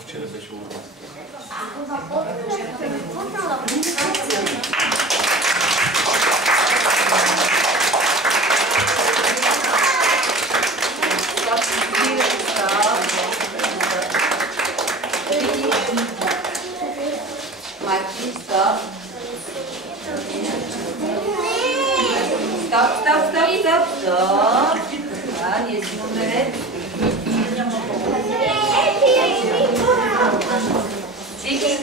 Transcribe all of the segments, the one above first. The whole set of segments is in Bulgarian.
Вчера беше урок. Стоп. Ние си наред. Чики.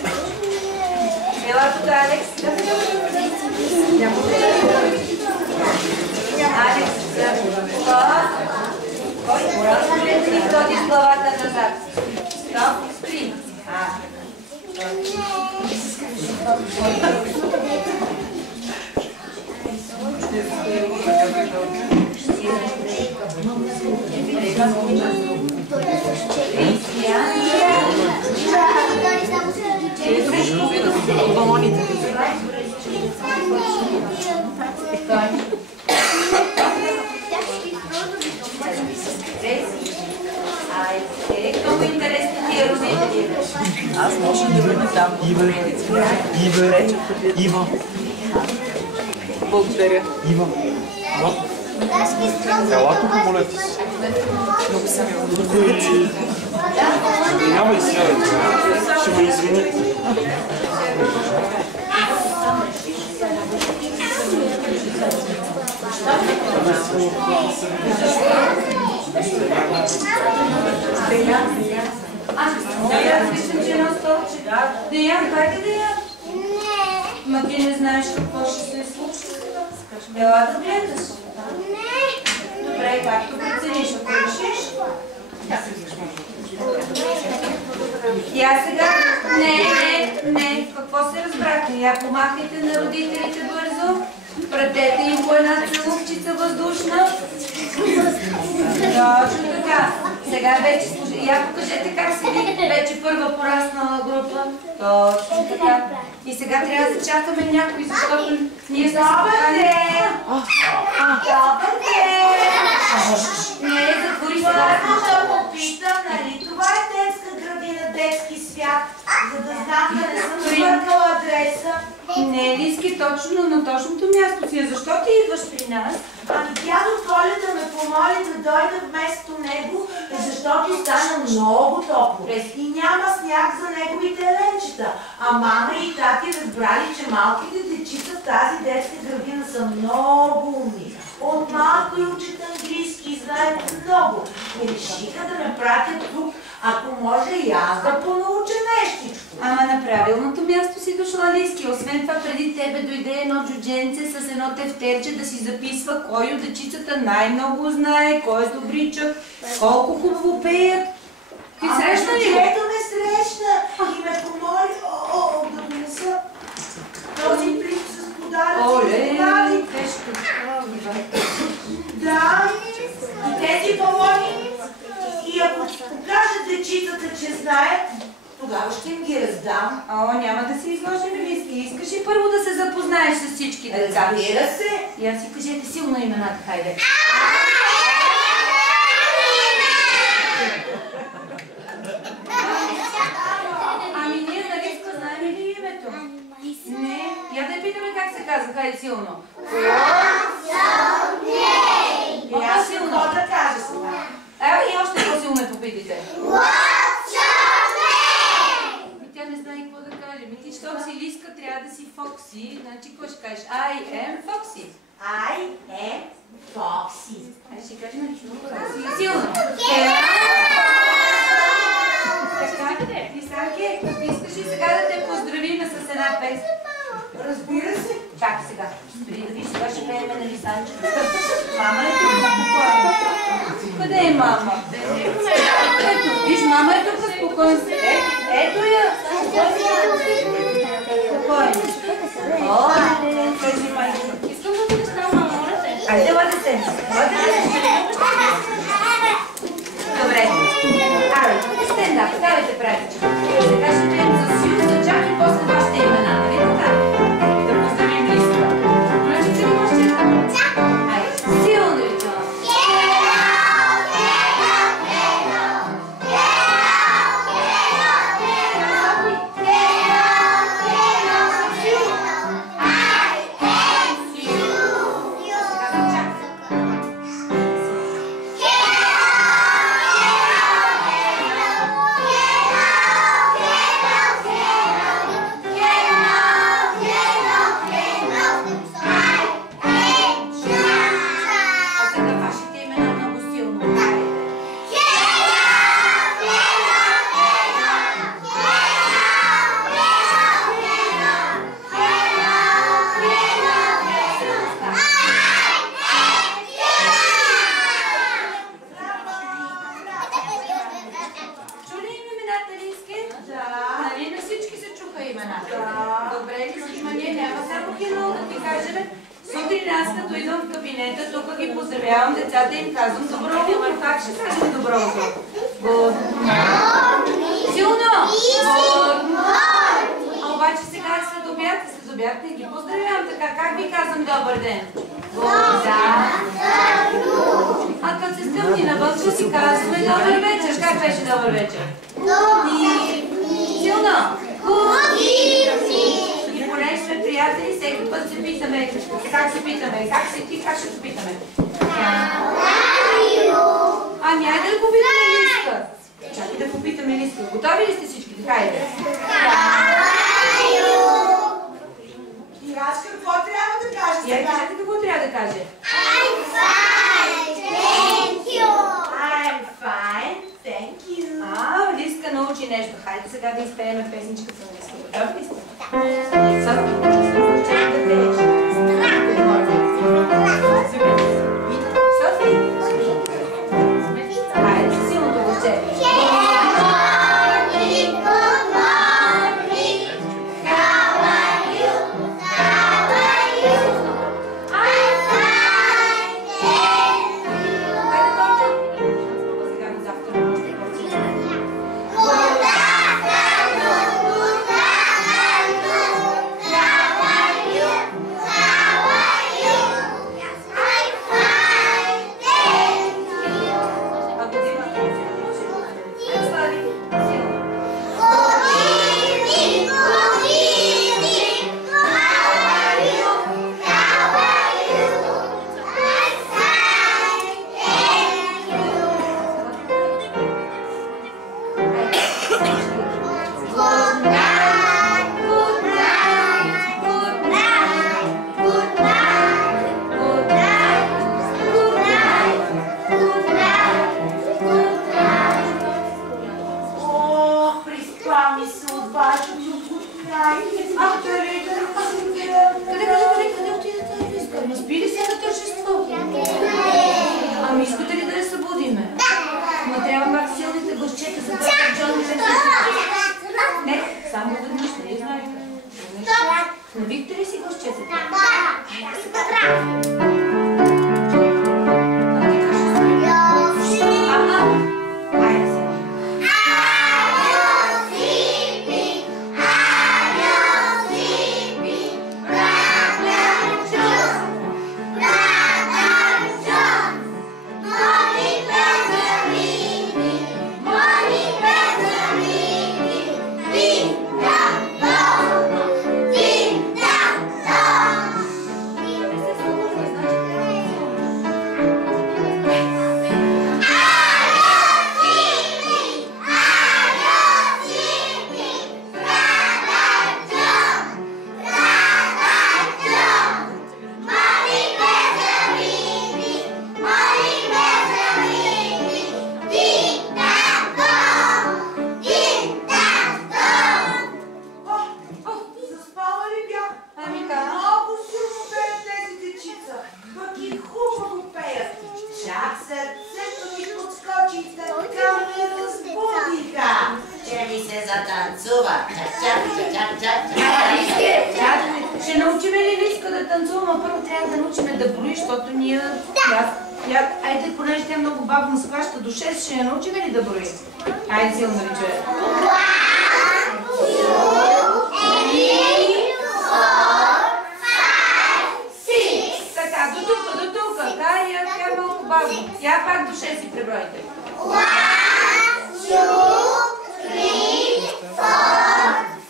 Ела тук, Алекс. Алекс, кой? Разгледай ходи с главата назад. Стоп, спри. Балоните. Много интересни тия родители. Аз може да бъда там. Ива. Благодаря. Ива. Ела тук, моля ти. Много съм я Няма и сега. Ще ме извини. Деян, хайде Деян. Ма ти не знаеш какво ще се случи. Ела да гледаш. Добре, както прецениш, ако решиш. И аз сега... Не. Какво се разбрахте? Я помахайте на родителите бързо. Пратете им по една целувчица въздушна. Точно така. Сега вече служи. Я покажете как седи вече първа пораснала група. Точно така. И сега трябва да чакаме някой, защото ние сме спокойни. Добър ден! Не, затвори се. Първо да попитам, нали това е детска градина, детски свят, за да знам да не съм сбъркала адреса. Не, Лиски, точно на точното място си. Защо ти идваш при нас? Ами дядо Коля да ме помоли да дойда вместо него, защото стана много топло и няма сняг за неговите еленчета. А мама и тати разбрали, че малките дечица в тази детска градина са много умни. От малко и учат английски и знаят много. И решиха да ме пратят тук, ако може и аз да понауча нещичко. Ама на правилното място си дошла, Лиски. Освен това, преди тебе дойде едно джудженце с едно тефтерче да си записва кой от дечицата най-много знае, кой е добричък, колко хубаво пеят. Ти срещна ли? Ето ме срещна и ме помоли да донеса този плик с подаръци. Оле, тежко. Да, и тези балони. И ако покажат дечицата, че знаят, тогава ще им ги раздам. О, няма да се изложим, Лиски. Искаш ли първо да се запознаеш с всички деца? Разбира се. И аз си кажете силно имената, хайде. Ами ние на Лиска знаем ли името? Не. Я да питаме как се казва, хайде силно. И аз силно да кажа сега. И още по-силно попитайте. Тя не знае какво да каже. Ти, щом си Лиска, трябва да си Фокси. Значи, какво ще кажеш? I am Foxy. I am Foxy. Ще кажа на силно. Лисанке, искаш ли сега да те поздравим с една песен? Разбира се. Как сега? Спри да виж, сега ще пееме на Лисанчето. Мама е тук спокойно. Къде е мама? Ето, виж, мама е тук спокойно. Ето я. Спокойно. О, кажи майка. Моля се. Добре. Абе, стендап, давайте правите. Сега ще пием за Сил, за Джак и после вашите имена. Нали така? Да поздравим Лиска. Включите ли мъжчета? Айде, силно ви чувам. Поздравявам децата и им казвам добро утро. Как ще кажете добро утро? Силно! А обаче сега след обяд не ги поздравявам така. Как ви казвам добър ден? А като се стъпни навън, ще си казваме добър вечер. Как беше добър вечер? Силно! И понеже сме приятели, всеки път се питаме. Как се питаме? Как си ти? Как ще се питаме? Ами, айде да попитаме Лиска. Чакай да попитаме Лиска. Готови ли сте всички? Хайде. И аз какво трябва да кажа сега? И айде, кажете какво трябва да каже. I'm fine, thank you. I'm fine, thank you. Лиска научи нещо. Хайде сега да изпееме песничката на Лиска. Готови ли сте? Софи? Хайде, силното госче. Ами искате ли да я събудиме? Но трябва пак силните госчета, за това Джон не се не, само веднъж, не знаете. Не викте ли си госчетата? трябва да научим да броиш, защото ние... Айде, понеже тя много бавно схваща до 6, ще я научим ли да брои? Айде, силно да ви чуя. 1, 2, 3, 4, 5, 6. Така, до тук. Тая е малко бавно. Я пак до 6 си пребройте. 1, 2, 3, 4, 5,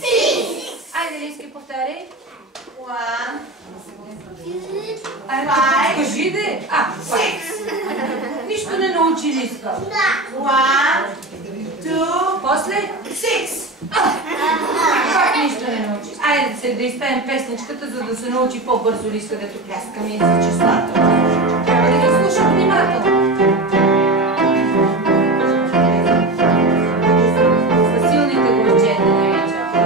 6. Айде, Лиски, повтаряй. 1, 2, кажи де! 6. Нищо не научи, Лиска. 1, 2, после 6. Пак нищо не научи. Айде да изпеем песничката, за да се научи по-бързо Лиска, дето пляскаме и за числата. Трябва да ги слушам внимателно. Със силните гласчета да ви чакам.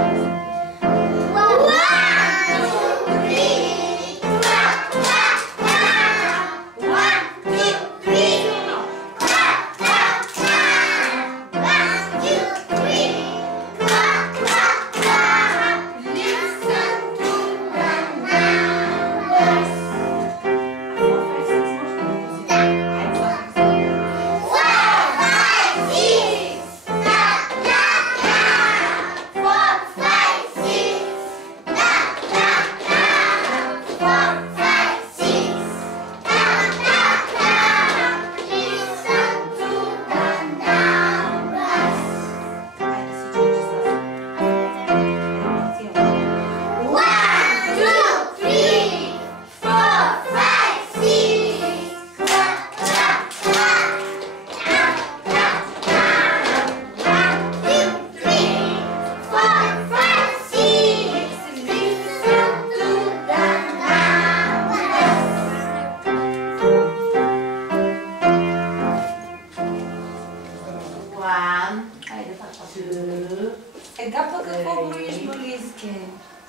Сега пък какво броиш, Малиски?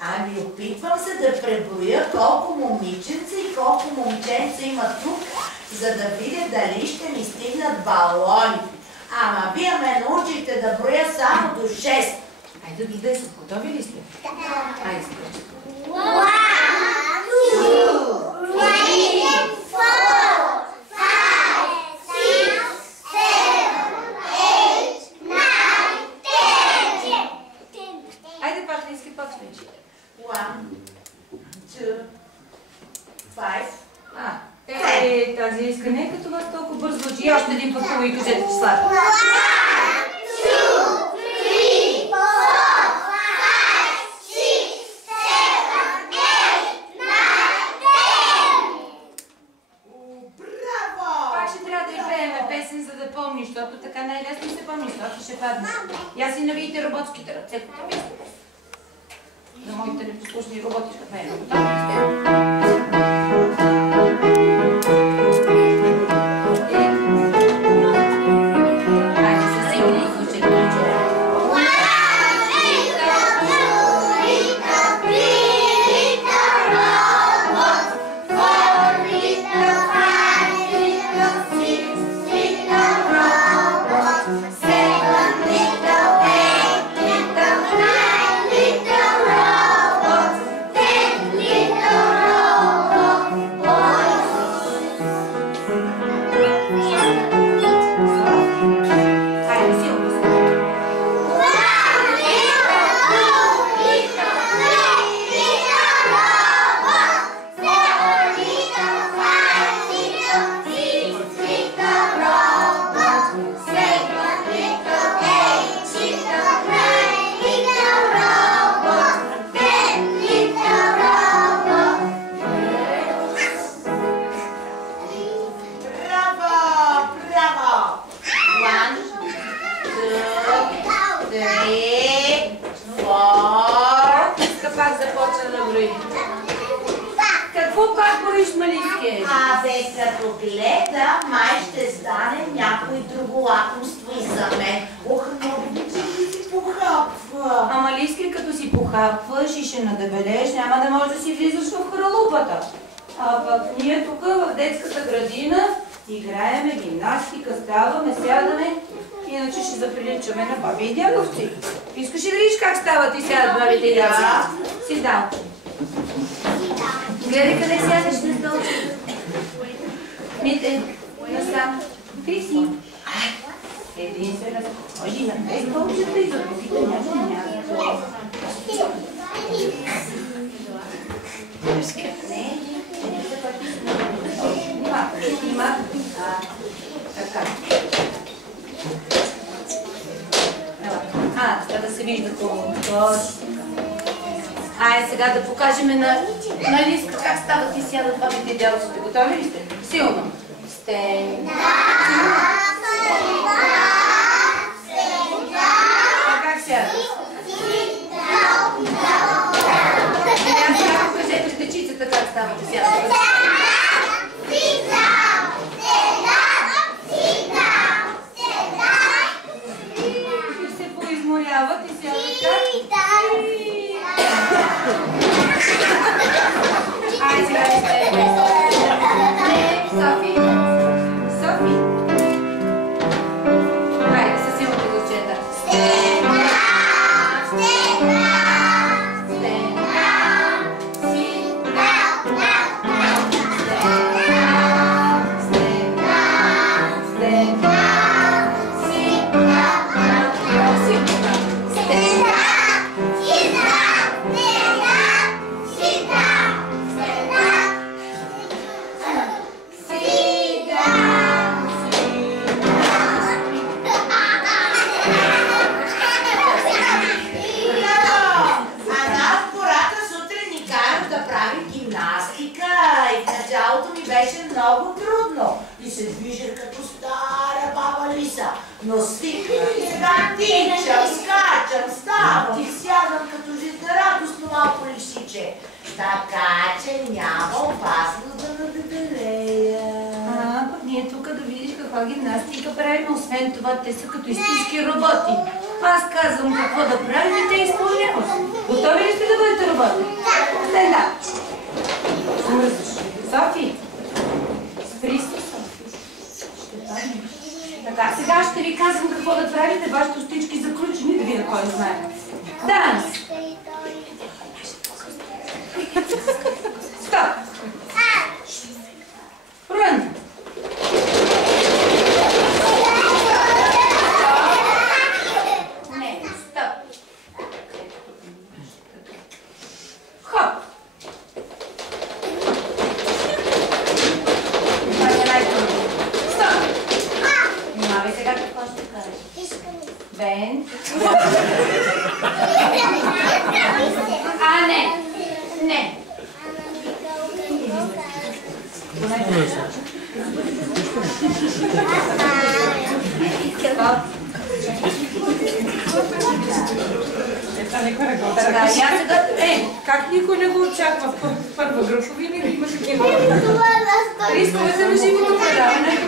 Ами опитвам се да преброя колко момиченца и колко момченца има тук, за да видя дали ще ми стигнат балони. Ама вие ме научите да броя само до 6. Айде до 10. Готови ли сте? Айде скачи. 1, 2, 3, 4, 5, 6, 7, 8, 9, 10. Айде пак Лиски, пак свечи. 1, 2, 5. Тази Лиска не е като вас толкова бързо учи. И още един път хубаво и кажете числата. 1, 2, 3, 4, 5, 6, 7, 8, 9, 10. Браво! Пак ще трябва да и пееме песен, за да помниш, защото така най-лесно се помни, защото ще падне. Я си навийте роботските ръце. За моите непослушни роботи ще пеем. Готови ли сте? Пак започна да брои. Какво пак броиш, Малиски? Абе, като гледам, май ще стане някой друго лакомство и за мен. Ох, много обичам да си похапва. А Малиски, като си похапваш и ще надебелеш, няма да можеш да си влизаш в хралупата. А пък ние тук в детската градина играеме гимнастика, ставаме, сядаме, иначе ще заприличаме на баби и дядовци. Искаш ли да видиш как стават и сядат бабите и дядовци? Си дам. Гледай къде сядаш на столчето. Мите, насам. Ти си. Един се разходи на две столчета и запозите няма място. Има. Така. За да се вижда хубаво. Айде сега да покажем на Лиска как стават и сядат бабите и дядовците. Готови ли сте? Силно. Как сядат? Сега покажете с дечицата как стават и сядат. Изморяват и сядат как? Айде сега сте. Не, Софи. Софи. Айде, със силното гласчета. Много трудно и се движех като стара баба Лиса, но свикнах и сега тичам, скачам, ставам и сядам като жизнерадостно малко лисиче. Така че няма опасност да надебелея. Пък ние тук да видиш каква гимнастика правим, освен това те са като истински роботи. Аз казвам какво да правим и те изпълняват. Готови ли сте да бъдете роботи? Да. Софи. Спри се, Софи. Ще паднеш. Така, сега ще ви казвам какво да правите. Вашите устички заключени, да ви на кой знае. Данс! Стоп! Рън! Не, стоп! Хоп! Внимавай сега какво ще кажеш. Бен. Не. Не. Как никой не го очаква в първа група, винаги има такива. Рисковете на живото предаване.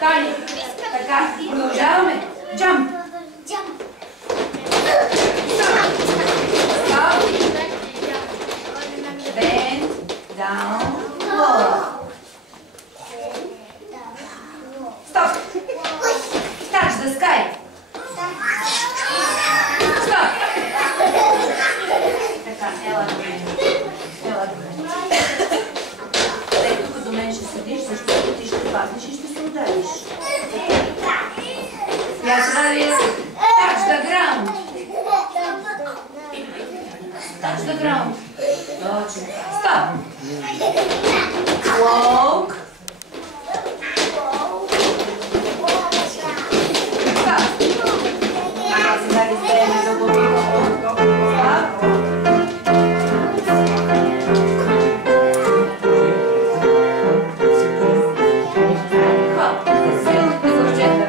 Тани, така, продължаваме. Джамп. Стоп. Bend down. Stop. Touch the sky. Stop. Така, ела до мен. Ела до мен. Тъй тук до мен ще седиш, защото ти ще паднеш и ще се удариш. Я сега да я... Touch the ground. Touch the ground. Точно. Stop. Walk. Stop. Сега ви стене да го видим. Stop. Хоп. Силните горчета.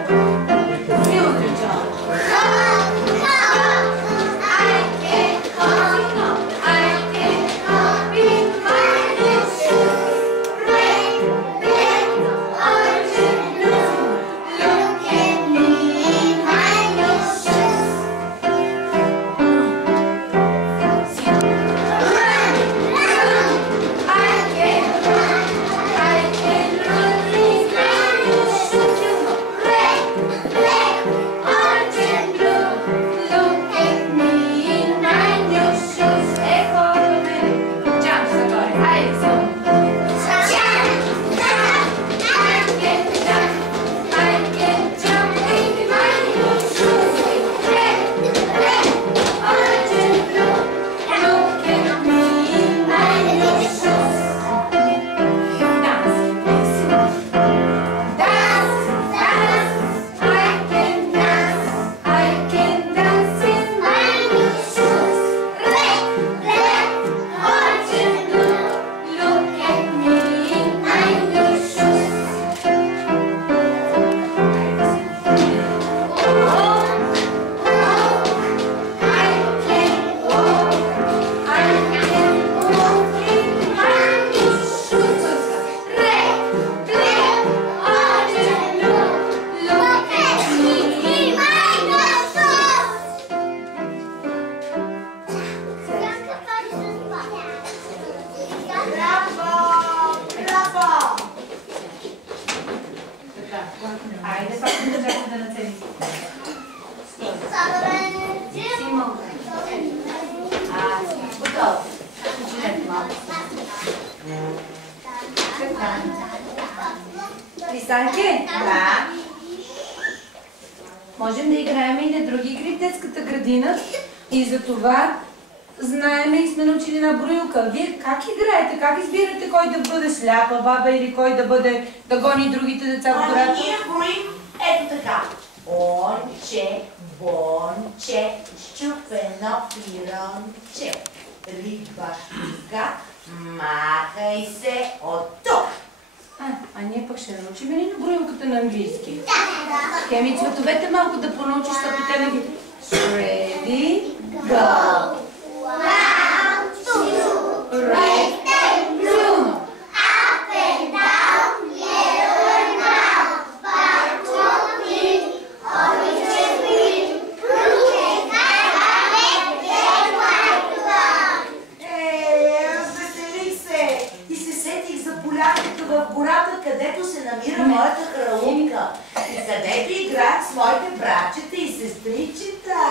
Силните джон. Браво! Браво! Айде, пак да чакам да нацелим. Симон. Готово. Починете малко. Така. Лисанке? Да. Можем да играем и на други игри в детската градина. И за това знаеме и сме научили на броилка. Вие как играете? Как избирате кой да бъде сляпа баба или кой да гони другите деца в гората? Ние броим ето така. Онче, бонче, щупено пиронче. Риба, шпига, махай се от тук. А ние пък ще научим ли на броилката на английски? Хеми, цветовете малко да понаучиш, защото те не ги... Ready, go! 1, 2, Red and blue! up and down, yellow and brown, purple, green, orange and green, blue and red and white one. Развеселих се и се сетих за полянката в гората, където се намира моята кралунка и където играят с моите братчета и сестричета.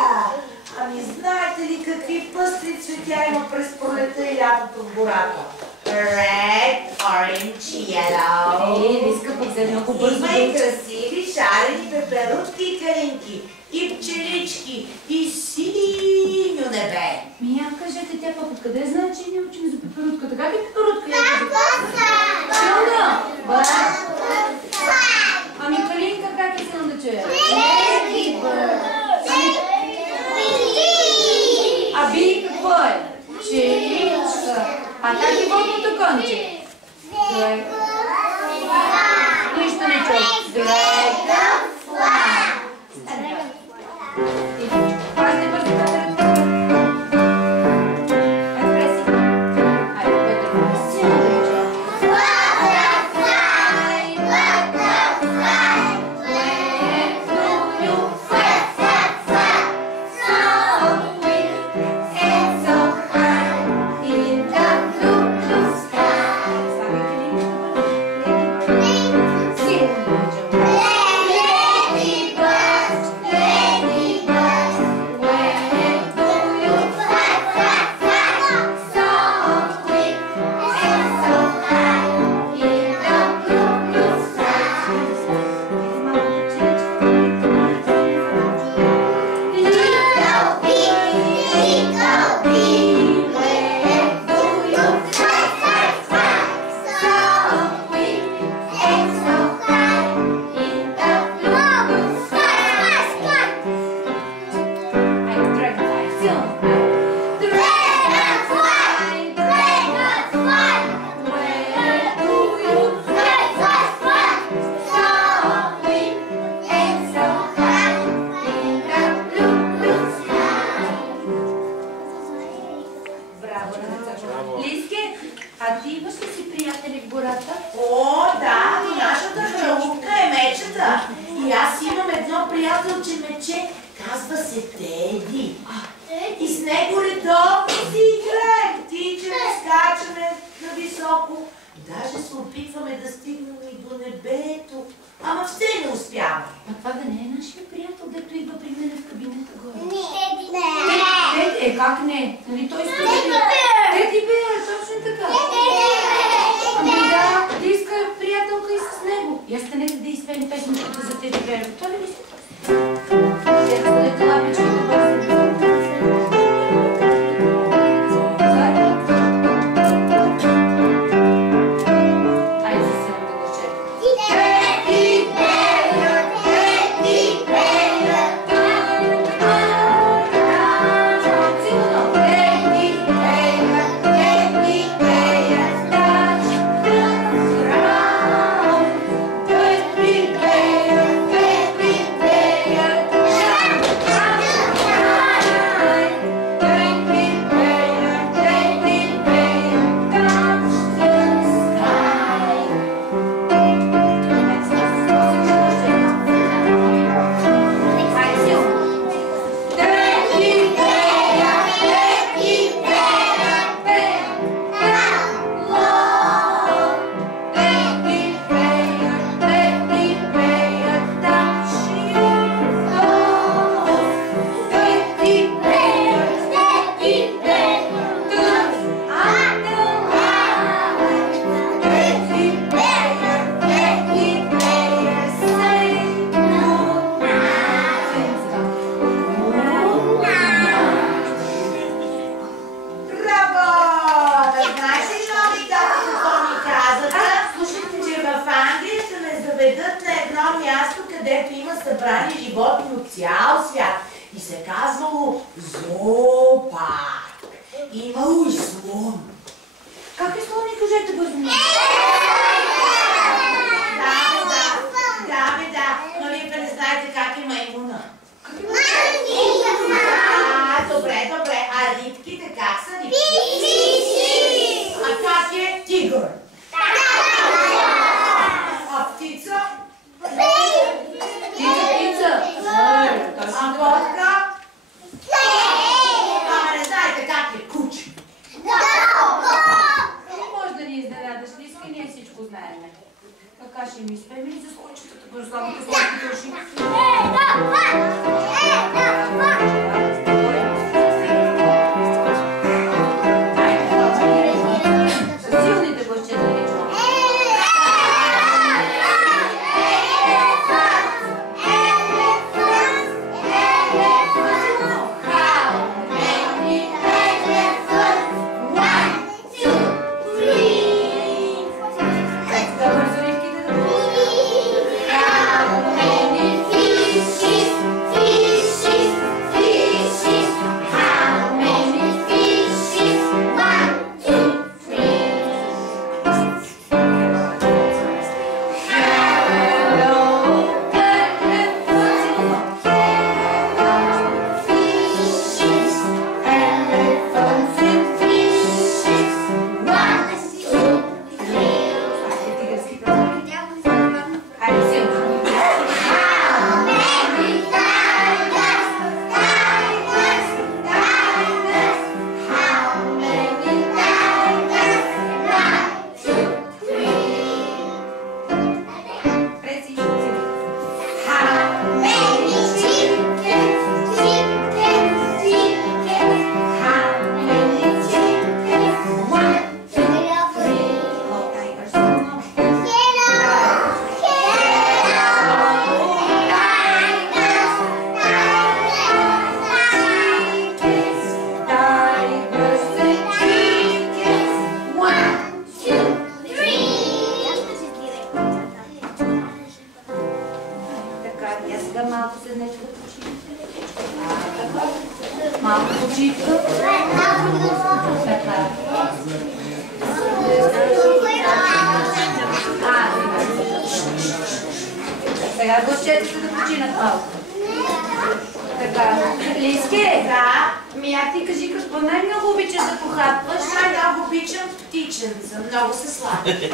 Ами знаете ли какви пъстри цветя има през пролета и лятото в гората? Red, orange, yellow. Лиска пък взе много бързо. Има и красиви шарени пеперутки и калинки, и пчелички, и синьо небе. Я кажете, тя пък откъде знае, че не учим за пеперутката? Как е пеперутка? Бабуса! Силна! Бабуса! Ами Калинка как е силна да чуе? А Би какво е? Пчеличка. А как е водното конче? Нищо не чуе. Пазни бързи катерата. Айде, преси. Айде, Петър. Силно да ви чуе. Лиске, а ти имаш ли си приятели в гората? О, да, нашата кралунка е мечета. И аз имам едно приятелче мече, казва се Теди. И с него редовно си играем, тичаме, скачаме нависоко. Даже се опитваме да стигнем и до небето, ама все не успяваме. А това да не е нашия приятел, дето идва при мен в кабинета горе? Не. Как не? Нали той стои? Теди Беар, точно така. Ами да, ти иска приятелка и с него. И аз станете да изпели песенката за Теди Беар. Това ли мислите? Ще разходете лапичката бързо. Айде за сега да го четем. Сигурно. знаете ли, мами и тати, какво ми казаха? Че в Англия ще ме заведат на едно място, където има събрани животни от цял свят. И се казвало зоопарк. Имало и слон. Как е слон, ми кажете го за мен? Да, но вие не знаете как е маймуна. Добре. А рибките как са рибки? А как е тигър? А птица? Птица. А котка? Ама не знаете как е куче. Не може да ни изненадаш, Лиска, ние всичко знаем. Така ще ми спеем или за скочетата, Бориславата сладки души? Силните гости да не чувам. Малко седнете да почивате. Малко почивка. Така. Сега гостите се да починат малко. Така. Лиске? Да. А ти кажи какво най-много обичаш да похапваш? Най-много обичам птиченца. Много се слади.